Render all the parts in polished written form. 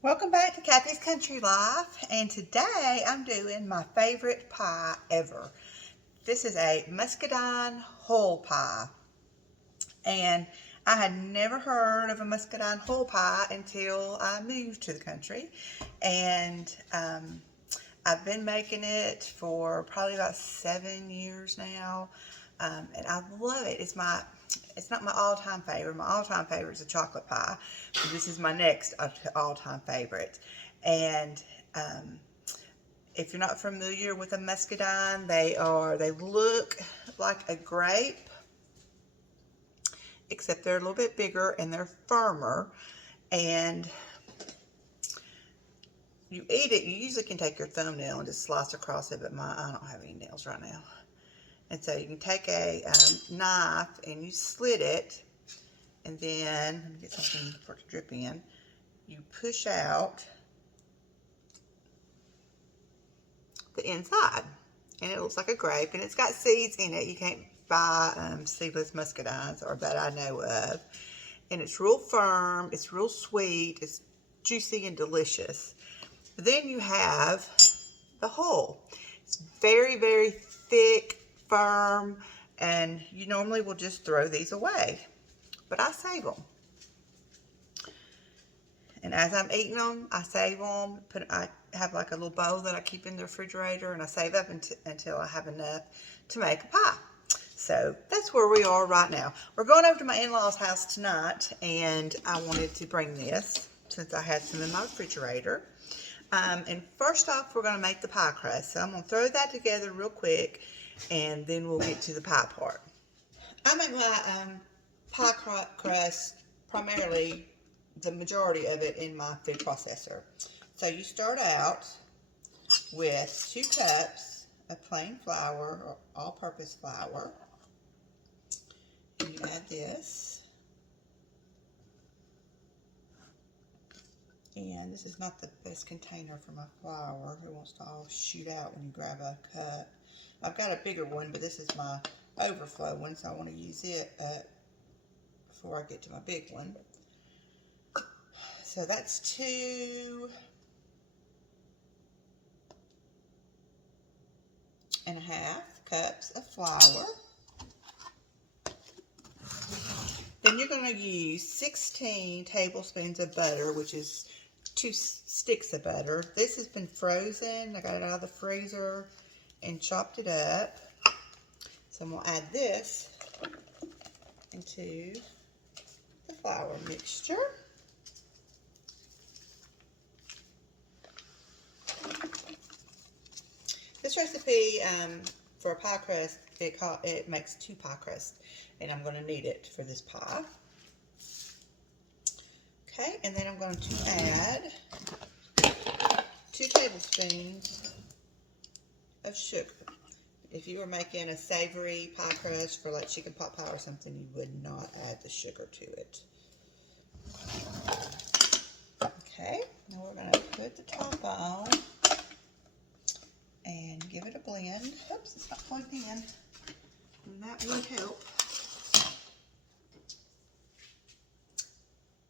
Welcome back to Kathy's Country Life, and today I'm doing my favorite pie ever. This is a muscadine hull pie, and I had never heard of a muscadine hull pie until I moved to the country, and I've been making it for probably about 7 years now, and I love it. It's not my all-time favorite. My all-time favorite is a chocolate pie, but this is my next all-time favorite. And if you're not familiar with a muscadine, they look like a grape, except they're a little bit bigger and they're firmer. And you eat it, you usually can take your thumbnail and just slice across it, but I don't have any nails right now. And so you can take a knife and you slit it, and then, let me get something for it to drip in, you push out the inside. And it looks like a grape, and it's got seeds in it. You can't buy seedless muscadines, or that I know of. And it's real firm, it's real sweet, it's juicy and delicious. But then you have the hull. It's very, very thick, firm, and you normally will just throw these away. But I save them. And as I'm eating them, I save them. I have like a little bowl that I keep in the refrigerator, and I save up until I have enough to make a pie. So that's where we are right now. We're going over to my in-laws' house tonight, and I wanted to bring this since I had some in my refrigerator. And first off, we're going to make the pie crust. So I'm going to throw that together real quick, and then we'll get to the pie part. I make my pie crust primarily, the majority of it, in my food processor. So you start out with 2 cups of plain flour, or all-purpose flour. And you add this. And this is not the best container for my flour. It wants to all shoot out when you grab a cup. I've got a bigger one, but this is my overflow one, so I want to use it before I get to my big one. So that's 2.5 cups of flour. Then you're going to use 16 tablespoons of butter, which is 2 sticks of butter. This has been frozen. I got it out of the freezer and chopped it up. So I'm going to add this into the flour mixture. This recipe for a pie crust, it makes 2 pie crusts, and I'm going to need it for this pie. Okay, and then I'm going to add 2 tablespoons of sugar. If you were making a savory pie crust for like chicken pot pie or something, you would not add the sugar to it. Okay, now we're going to put the top on and give it a blend. Oops, it's not plugged in. And that would help.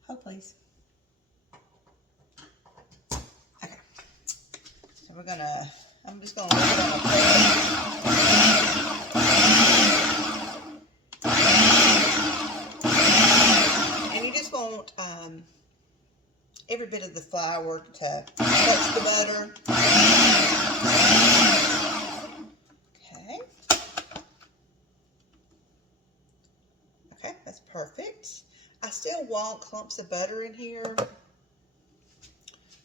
Hold please. Okay. So I'm just gonna leave it on a plate. And you just want every bit of the flour to touch the butter. Okay. Okay, that's perfect. I still want clumps of butter in here. Let's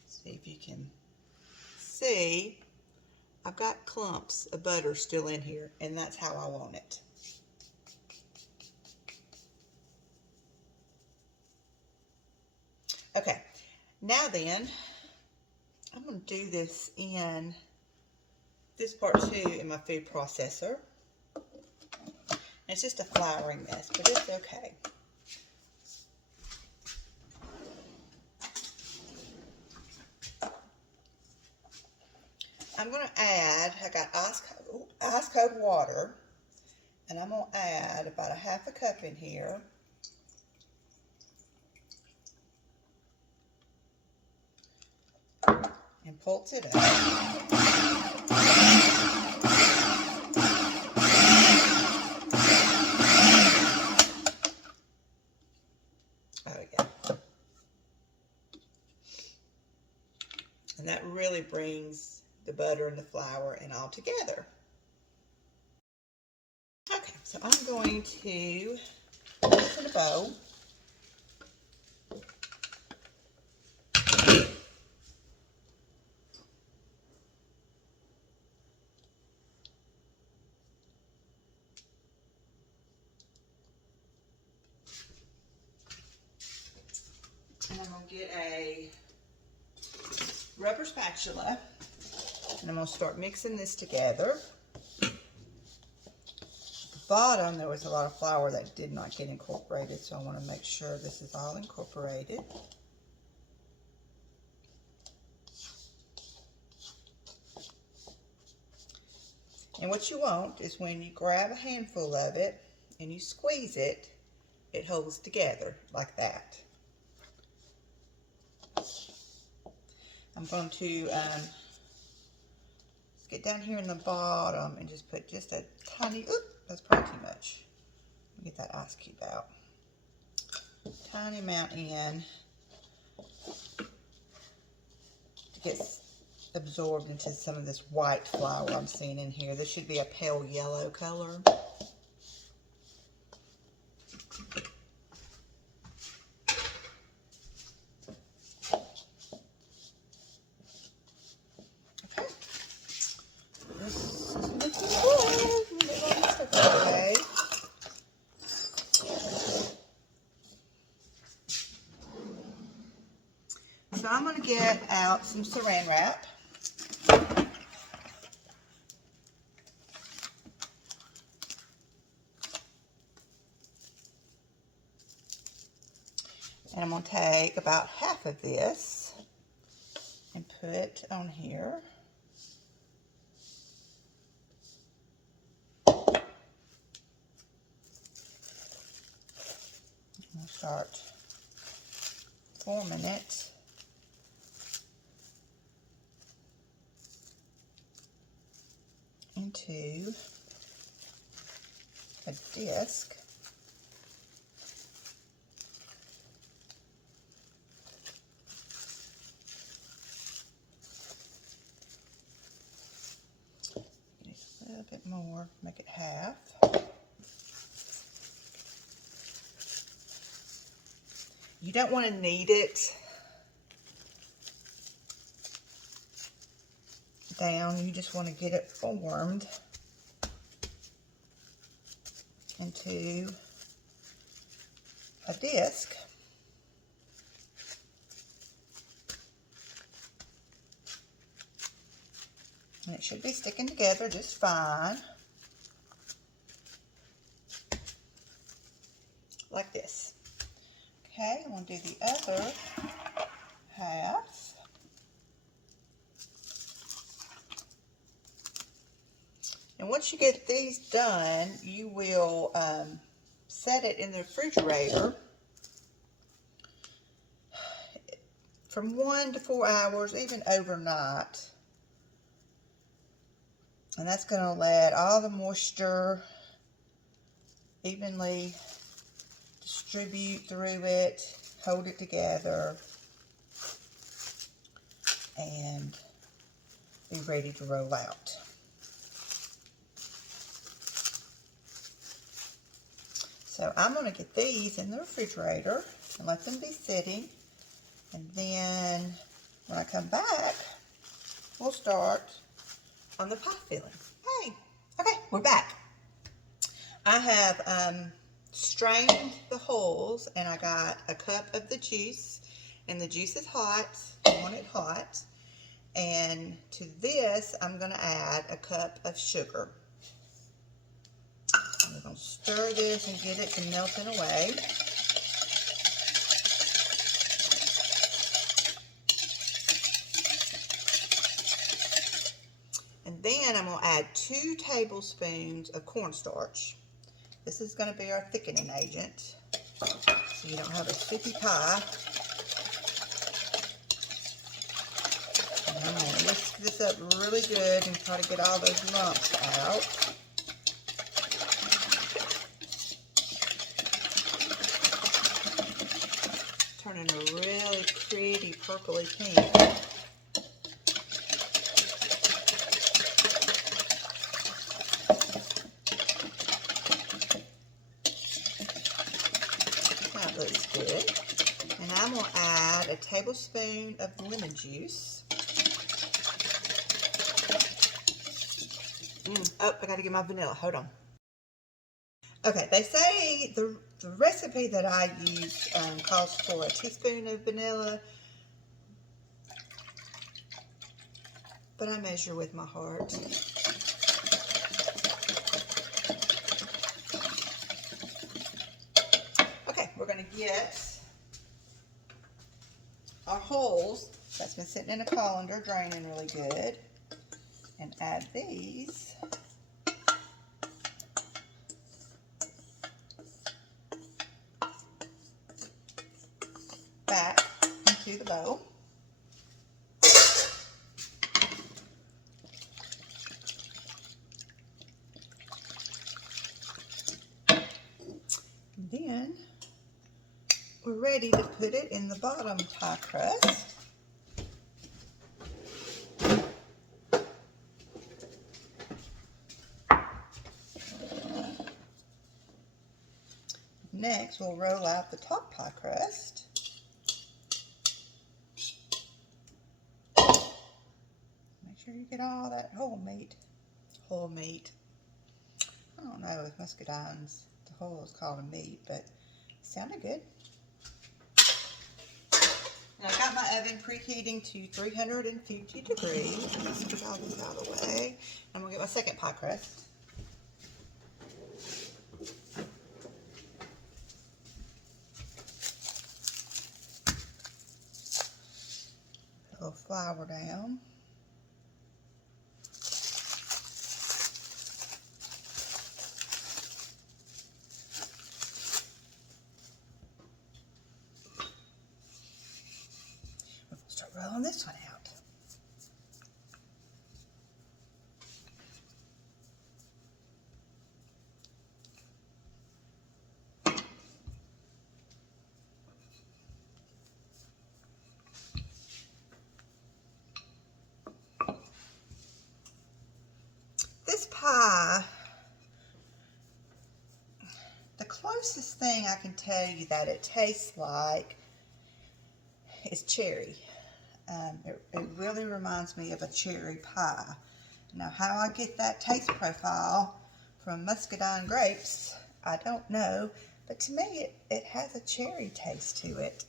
see if you can see. I've got clumps of butter still in here, and that's how I want it. Okay, now then, I'm going to do this in this part too in my food processor. And it's just a flouring mess, but it's okay. I'm going to add, I got ice cold water, and I'm going to add about a 1/2 cup in here. pulse it up. There we go. And that really brings the butter and the flour and all together. Okay, so I'm going to put this in a bowl. And I'm going to get a rubber spatula, and I'm going to start mixing this together. At the bottom, there was a lot of flour that did not get incorporated, so I want to make sure this is all incorporated. And what you want is when you grab a handful of it and you squeeze it, it holds together like that. I'm going to get down here in the bottom and just put just a tiny, that's probably too much. Let me get that ice cube out. Tiny amount in to get absorbed into some of this white flour I'm seeing in here. This should be a pale yellow color. So I'm going to get out some saran wrap. And I'm going to take about half of this and put on here. I'm going to start forming it into a disc. A little bit more, make it half. You don't want to knead it down, you just want to get it formed into a disc. And it should be sticking together just fine. Like this. Okay, I'm going to do the other half. And once you get these done, you will set it in the refrigerator from 1 to 4 hours, even overnight. And that's going to let all the moisture evenly distribute through it, hold it together, and be ready to roll out. So I'm going to get these in the refrigerator and let them be sitting. And then when I come back, we'll start on the pie filling. Hey, okay, we're back. I have strained the hulls, and I got a cup of the juice, and the juice is hot. I want it hot. And to this, I'm going to add a cup of sugar. I'm going to stir this and get it to melting away. And then I'm going to add 2 tablespoons of cornstarch. This is going to be our thickening agent, so you don't have a sticky pie. And I'm going to really good and try to get all those lumps out. Turning a really pretty purpley pink. That looks good. And I'm going to add a tablespoon of lemon juice. Oh, I got to get my vanilla. Hold on. Okay, they say the recipe that I use calls for a teaspoon of vanilla, but I measure with my heart. Okay, we're going to get our hulls that's been sitting in a colander draining really good and add these back into the bowl. And then we're ready to put it in the bottom pie crust. Next, we'll roll out the top pie crust. Make sure you get all that whole meat. Whole meat. I don't know if muscadines, the whole is called a meat, but it sounded good. And I got my oven preheating to 350 degrees. Let's get all these out of the way. I'm going to get my second pie crust. A little flour down. Start rolling this one out. This pie, the closest thing I can tell you that it tastes like is cherry. It really reminds me of a cherry pie. Now, how I get that taste profile from muscadine grapes, I don't know, but to me it has a cherry taste to it.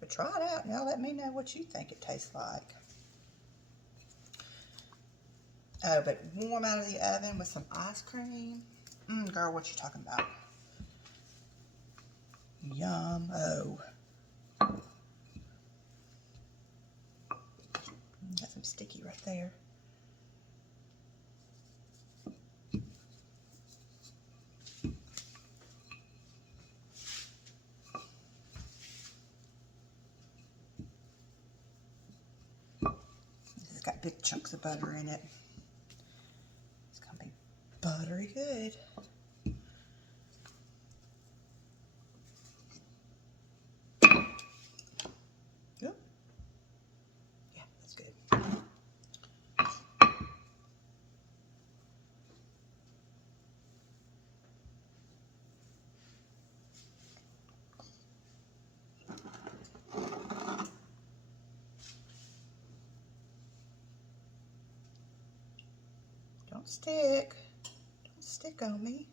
But try it out and y'all let me know what you think it tastes like. Oh, but warm out of the oven with some ice cream. Girl, what you talking about? Yum. Oh. Got some sticky right there. This has got big chunks of butter in it. It's gonna be buttery good. Yep. Yeah, that's good. Don't stick. Don't stick on me.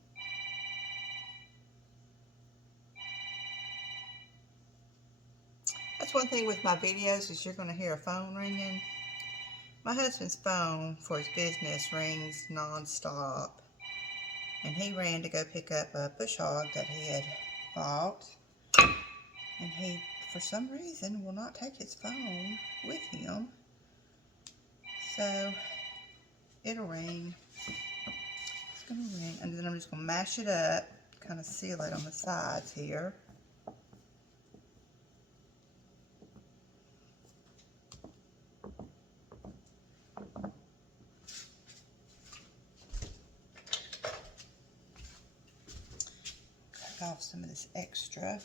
That's one thing with my videos is you're going to hear a phone ringing. My husband's phone for his business rings non-stop. And he ran to go pick up a bush hog that he had bought. And he, for some reason, will not take his phone with him. So, it'll ring. It's going to ring. And then I'm just going to mash it up, kind of seal it on the sides here. take off some of this extra.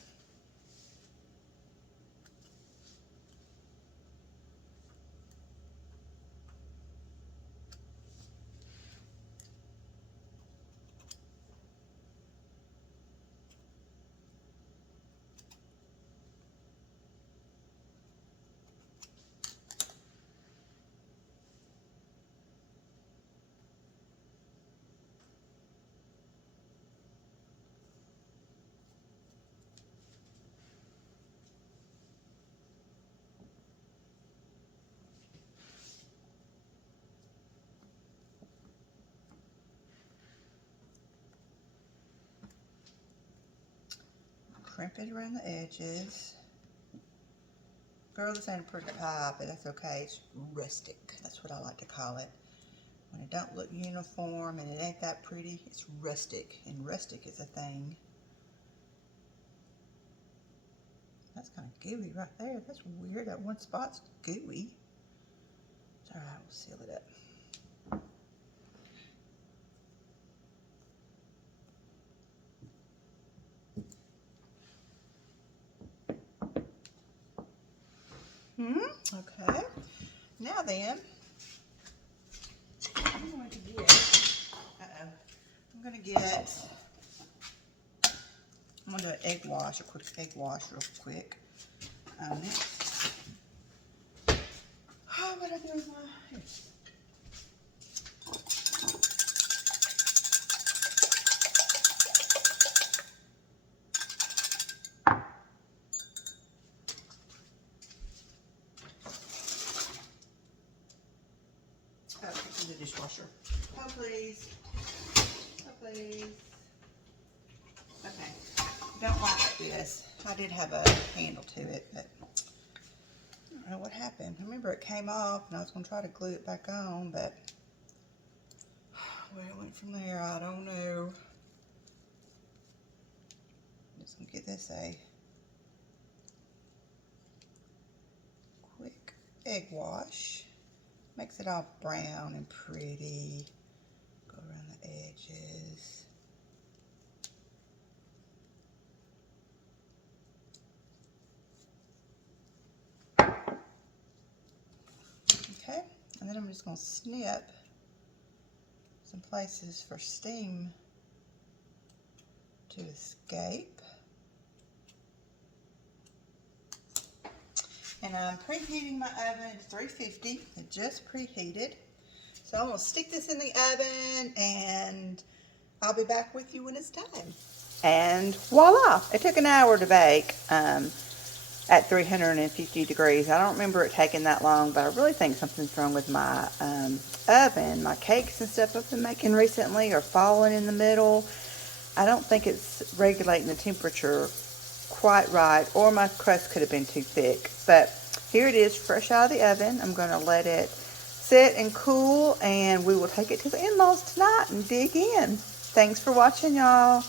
Crimp it around the edges. Girl, this ain't a pretty pie, but that's okay. It's rustic. That's what I like to call it. When it don't look uniform and it ain't that pretty, it's rustic. And rustic is a thing. That's kind of gooey right there. That's weird. That one spot's gooey. It's alright, we'll seal it up. Okay. Now then, I'm going to get, I'm going to do an egg wash, a quick egg wash real quick on it. Oh, what I do with my, here. The dishwasher. Oh, please. Oh, please. Okay. Don't like this. I did have a handle to it, but I don't know what happened. I remember it came off, and I was going to try to glue it back on, but where it went from there, I don't know. I'm just going to get this a quick egg wash. Makes it all brown and pretty. Go around the edges. Okay, and then I'm just going to snip some places for steam to escape. And I'm preheating my oven to 350. It just preheated. So I'm going to stick this in the oven and I'll be back with you when it's done. And voila! It took an hour to bake at 350 degrees. I don't remember it taking that long, but I really think something's wrong with my oven. My cakes and stuff I've been making recently are falling in the middle. I don't think it's regulating the temperature quite right, or my crust could have been too thick. But here it is, fresh out of the oven. I'm going to let it sit and cool, and we will take it to the in-laws tonight and dig in. Thanks for watching, y'all.